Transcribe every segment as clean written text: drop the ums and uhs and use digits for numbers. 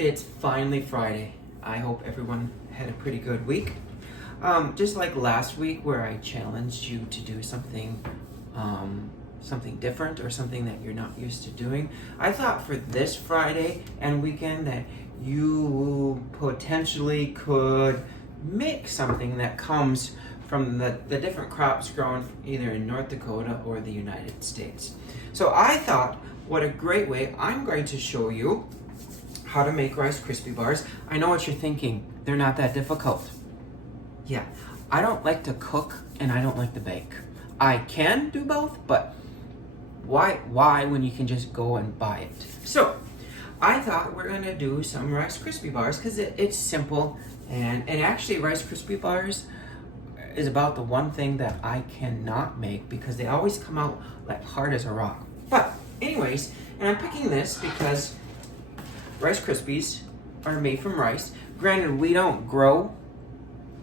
It's finally Friday. I hope everyone had a pretty good week. Just like last week where I challenged you to do something different or something that you're not used to doing, I thought for this Friday and weekend that you potentially could make something that comes from the different crops grown either in North Dakota or the United States. So I thought, what a great way. I'm going to show you how to make Rice Krispie bars. I know what you're thinking. They're not that difficult. Yeah, I don't like to cook and I don't like to bake. I can do both, but why when you can just go and buy it? So I thought we're gonna do some Rice Krispie bars because it's simple and actually Rice Krispie bars is about the one thing that I cannot make because they always come out like hard as a rock. But anyways, and I'm picking this because Rice Krispies are made from rice. Granted, we don't grow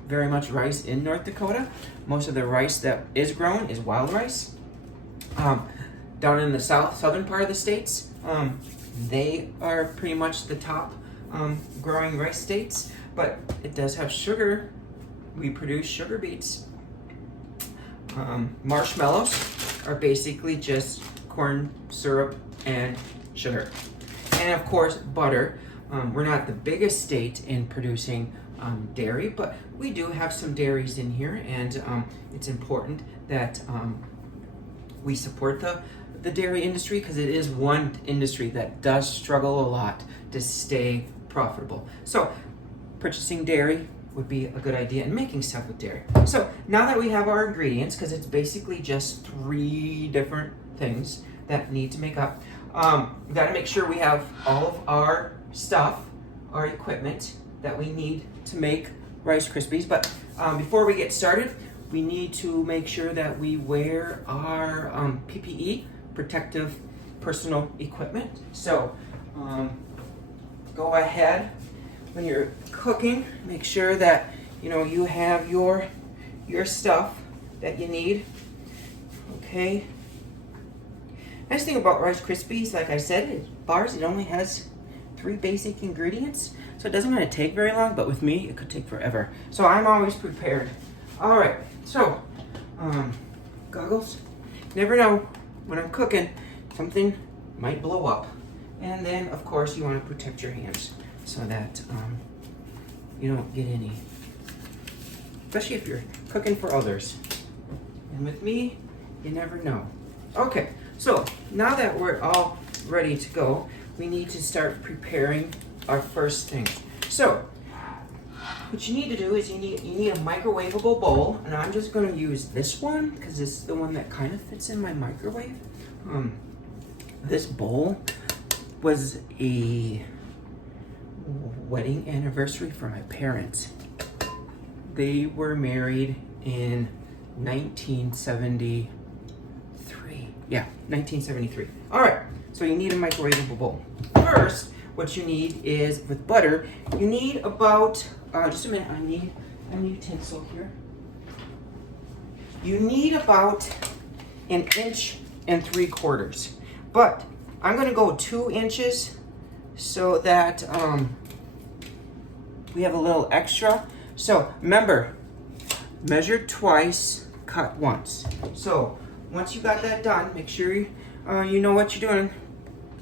very much rice in North Dakota. Most of the rice that is grown is wild rice. Down in the southern part of the states, they are pretty much the top growing rice states, but it does have sugar. We produce sugar beets. Marshmallows are basically just corn syrup and sugar. And of course, butter. We're not the biggest state in producing dairy, but we do have some dairies in here, and it's important that we support the dairy industry because it is one industry that does struggle a lot to stay profitable. So purchasing dairy would be a good idea, and making stuff with dairy. So now that we have our ingredients, because it's basically just 3 different things that need to make up, we got to make sure we have all of our stuff, our equipment that we need to make Rice Krispies. But before we get started, we need to make sure that we wear our PPE, protective personal equipment. So go ahead when you're cooking, make sure that you have your stuff that you need. Okay. Nice thing about Rice Krispies, like I said, bars, it only has 3 basic ingredients, so it doesn't really take very long, but with me, it could take forever. So I'm always prepared. All right, so goggles. Never know when I'm cooking, something might blow up. And then, of course, you want to protect your hands so that you don't get any, especially if you're cooking for others. And with me, you never know. Okay, so now that we're all ready to go, we need to start preparing our first thing. So what you need to do is you need a microwavable bowl, and I'm just going to use this one because this is the one that kind of fits in my microwave. This bowl was a wedding anniversary for my parents. They were married in 1973. Yeah, 1973. All right, so you need a microwavable bowl. First, what you need is, with butter, you need about, just a minute, I need a utensil here. You need about 1 3/4 inches. But I'm gonna go 2 inches so that we have a little extra. So remember, measure twice, cut once. So once you got that done, make sure you know what you're doing.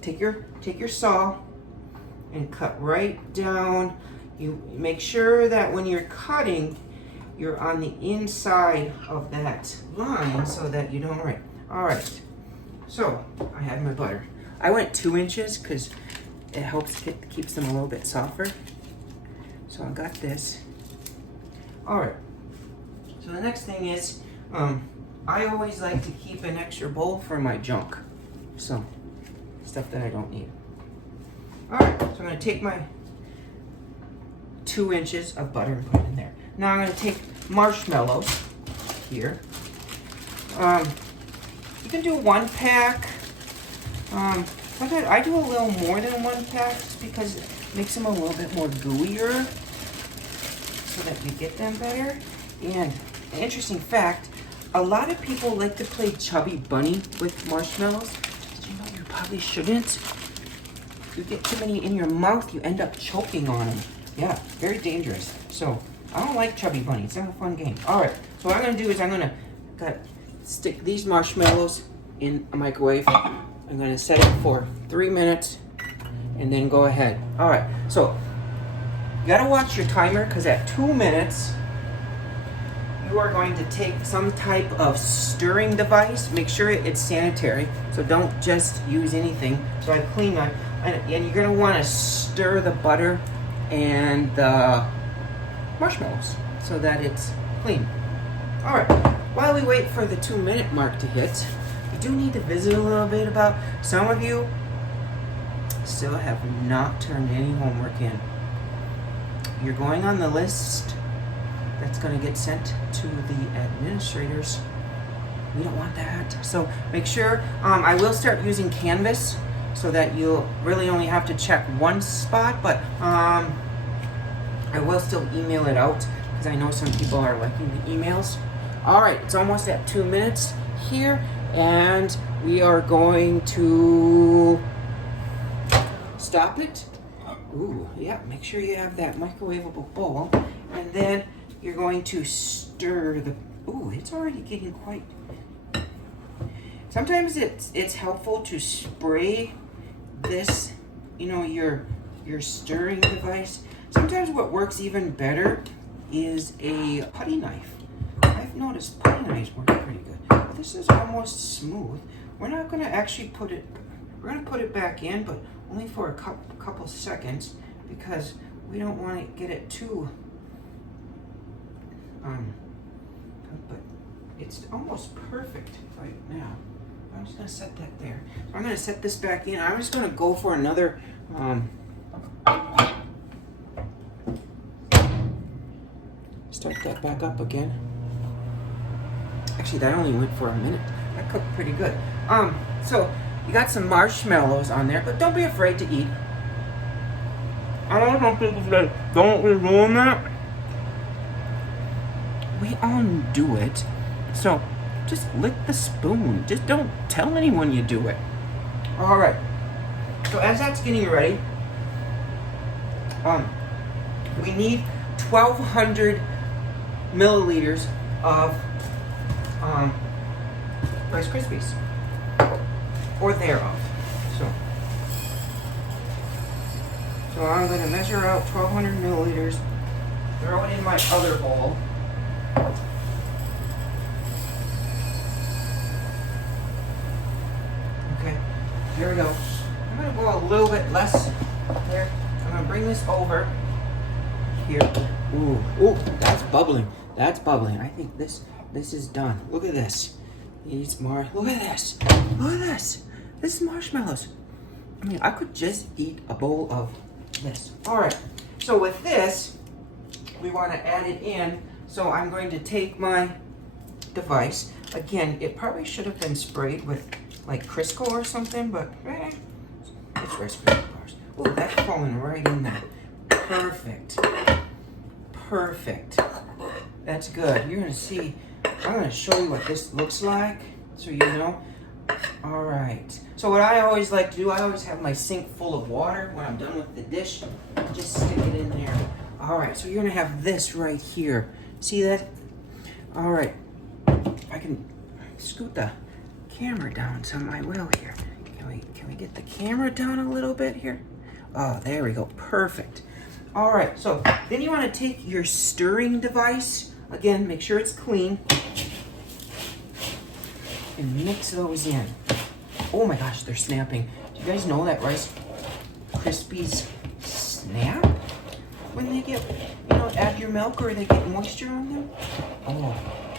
Take your saw and cut right down. You make sure that when you're cutting, you're on the inside of that line so that you don't write. All right. So I have my butter. I went 2 inches because it helps keeps them a little bit softer. So I got this. All right. So the next thing is, I always like to keep an extra bowl for my junk. So stuff that I don't need. All right. So I'm gonna take my 2 inches of butter and put it in there. Now I'm gonna take marshmallows here. You can do 1 pack. Sometimes I do a little more than 1 pack just because it makes them a little bit more gooier so that you get them better. And an interesting fact, a lot of people like to play Chubby Bunny with marshmallows. Did you know you probably shouldn't? you get too many in your mouth, you end up choking on them. Yeah, very dangerous. So I don't like Chubby Bunny. It's not a fun game. All right, so what I'm gonna do is I'm gonna stick these marshmallows in a microwave. I'm gonna set it for 3 minutes and then go ahead. All right, so you gotta watch your timer because at 2 minutes, you are going to take some type of stirring device. Make sure it's sanitary, so don't just use anything. So I clean my, and you're gonna wanna stir the butter and the marshmallows so that it's clean. All right, while we wait for the 2 minute mark to hit, we do need to visit a little bit about some of you still have not turned any homework in. You're going on the list that's going to get sent to the administrators. We don't want that. So make sure, I will start using Canvas so that you'll really only have to check one spot, but I will still email it out because I know some people are liking the emails. All right, it's almost at 2 minutes here, and we are going to stop it. Ooh, yeah, make sure you have that microwavable bowl, and then you're going to stir the, ooh, it's already getting quite, sometimes it's helpful to spray this, you know, your stirring device. Sometimes what works even better is a putty knife. I've noticed putty knives work pretty good. But this is almost smooth. We're not gonna actually put it, we're gonna put it back in, but only for a couple seconds because we don't want to get it too, but it's almost perfect right now. I'm just gonna set that there. So I'm gonna set this back in. I'm just gonna go for another, start that back up again. Actually, that only went for a minute. That cooked pretty good. So you got some marshmallows on there, but don't be afraid to eat. I don't know people say, don't be doing that. We all do it. So just lick the spoon. Just don't tell anyone you do it. All right. So as that's getting ready, we need 1,200 milliliters of Rice Krispies, or thereof. So I'm going to measure out 1,200 milliliters, throw it in my other bowl. Okay, here we go. I'm going to go a little bit less there. I'm going to bring this over here. Ooh, ooh, that's bubbling. That's bubbling. I think this is done. Look at this. Look at this. Look at this. This is marshmallows. I mean, I could just eat a bowl of this. All right. So with this, we want to add it in. So I'm going to take my device. Again, it probably should have been sprayed with like Crisco or something, but it's Rice Krispies bars. Ooh, that's falling right in there. Perfect. Perfect. That's good. You're gonna see. I'm gonna show you what this looks like, so you know. All right. So what I always like to do, I always have my sink full of water when I'm done with the dish. Just stick it in there. All right. So you're gonna have this right here. See that? All right. If I can scoot the camera down some, I will here. Can we get the camera down a little bit here? Oh, there we go. Perfect. All right. So then you want to take your stirring device. Again, make sure it's clean. And mix those in. Oh my gosh, they're snapping. Do you guys know that Rice Krispies snap when they get, you know, add your milk or they get moisture on them? Oh.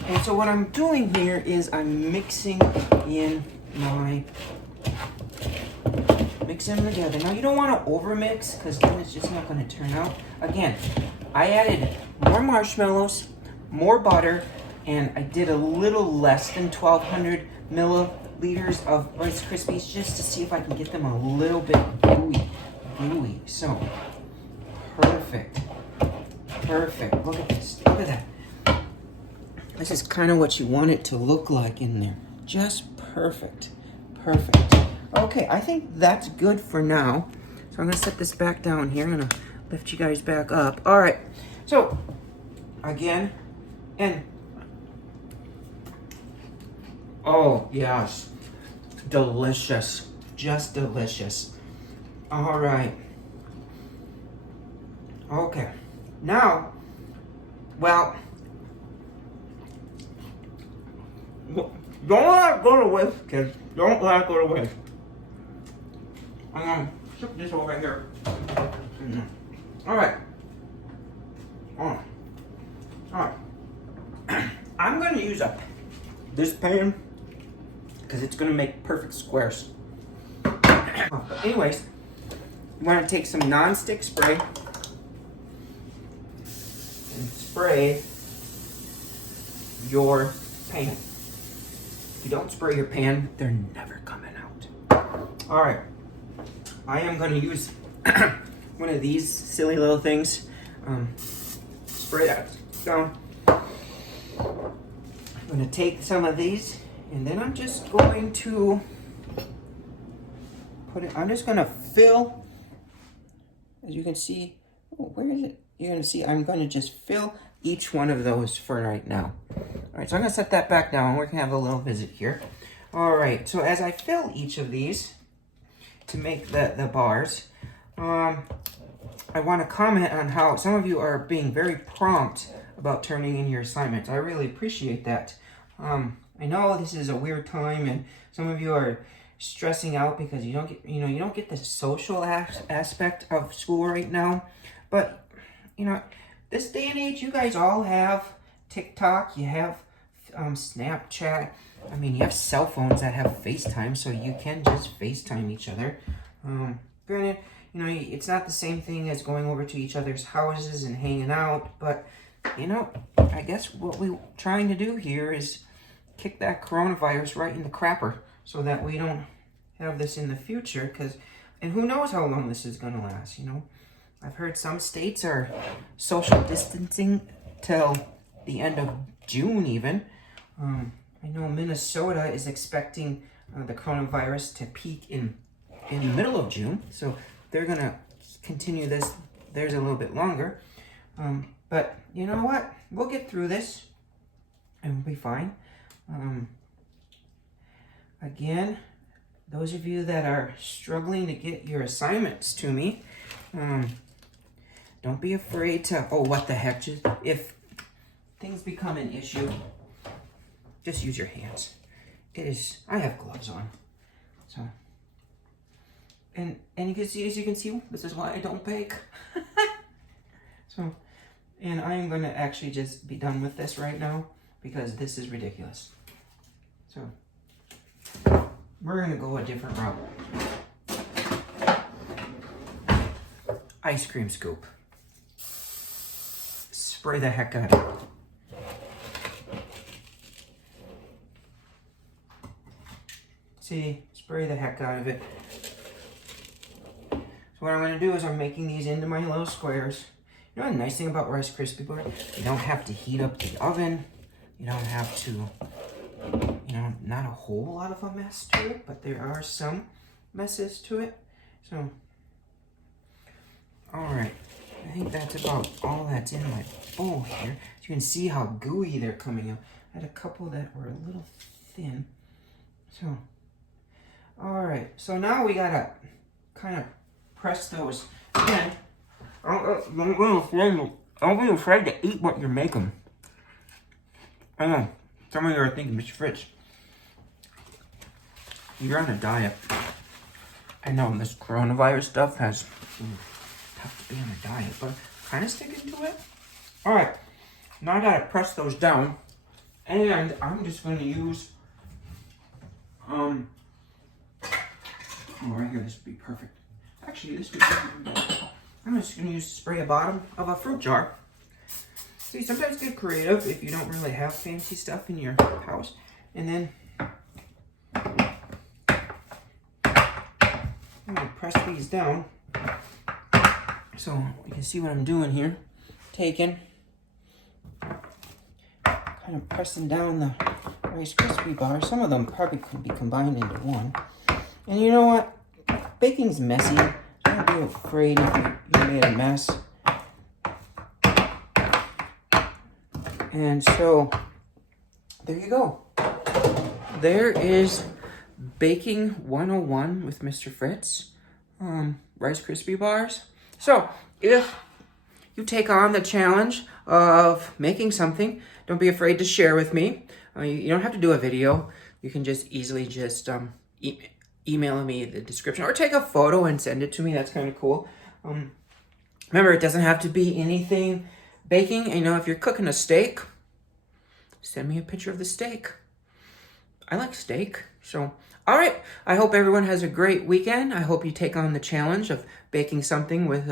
And so what I'm doing here is I'm mixing in my, mix them together. Now you don't want to over mix because then it's just not going to turn out. Again, I added more marshmallows, more butter, and I did a little less than 1,200 milliliters of Rice Krispies just to see if I can get them a little bit gooey. So, perfect. Perfect. Look at this. Look at that. This is kind of what you want it to look like in there. Just perfect. Perfect. Okay, I think that's good for now. So I'm gonna set this back down here. I'm gonna lift you guys back up. All right, so again, and oh yes, delicious, just delicious. All right, okay, now, well, don't let it go to waste, kids. Don't let it go to waste. I'm gonna ship this over here. All right. All right. I'm gonna use this pan because it's gonna make perfect squares. But anyways, you want to take some non-stick spray and spray your pan. If you don't spray your pan, they're never coming out. All right. I am going to use one of these silly little things. Spray that down. I'm going to take some of these, and then I'm just going to put it. I'm just going to fill. As you can see, oh, where is it? You're going to see. I'm going to just fill each one of those for right now. All right, so I'm going to set that back down. We're going to have a little visit here. All right, so as I fill each of these to make the bars, I want to comment on how some of you are being very prompt about turning in your assignments. I really appreciate that. I know this is a weird time, and some of you are stressing out because you don't get the social aspect of school right now. But this day and age, you guys all have TikTok, you have Snapchat. I mean, you have cell phones that have FaceTime, so you can just FaceTime each other. Granted, it's not the same thing as going over to each other's houses and hanging out, but, I guess what we're trying to do here is kick that coronavirus right in the crapper so that we don't have this in the future, and who knows how long this is going to last, I've heard some states are social distancing till the end of June even. I know Minnesota is expecting the coronavirus to peak in the middle of June, so they're gonna continue this. There's a little bit longer, but you know what? We'll get through this, and we'll be fine. Again, those of you that are struggling to get your assignments to me, don't be afraid to. Oh, what the heck? Just if things become an issue, just use your hands. I have gloves on. So, and you can see, as you can see, this is why I don't bake. So, and I am going to actually just be done with this right now because this is ridiculous. So, we're going to go a different route. Ice cream scoop. Spray the heck out of it. See, spray the heck out of it. So what I'm going to do is I'm making these into my little squares. You know the nice thing about Rice Krispie Bar? You don't have to heat up the oven. You don't have to, not a whole lot of a mess to it, but there are some messes to it. So, all right. I think that's about all that's in my bowl here. So you can see how gooey they're coming out. I had a couple that were a little thin. So, all right. So now we gotta kind of press those. Again, don't be afraid to eat what you're making. I know some of you are thinking, Mr. Fritz, you're on a diet. I know this coronavirus stuff has tough to be on a diet, but kind of sticking to it. All right, now I gotta press those down, and I'm just going to use right here. This would be perfect. Actually, this would be perfect. I'm just going to spray a bottom of a fruit jar. See, sometimes get creative if you don't really have fancy stuff in your house. And then I'm going to press these down. So you can see what I'm doing here. Taking, kind of pressing down the Rice Krispie bar. Some of them probably could be combined into one. And you know what? Baking's messy. I Don't be afraid if you made a mess. And so, there you go. There is Baking 101 with Mr. Fritz. Rice Krispie bars. So, if you take on the challenge of making something, don't be afraid to share with me. You don't have to do a video. You can just easily just email me the description or take a photo and send it to me. That's kind of cool. Remember, it doesn't have to be anything baking. You know, if you're cooking a steak, send me a picture of the steak. I like steak. So, all right. I hope everyone has a great weekend. I hope you take on the challenge of baking something with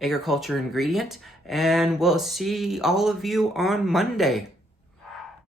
agriculture ingredient. And we'll see all of you on Monday.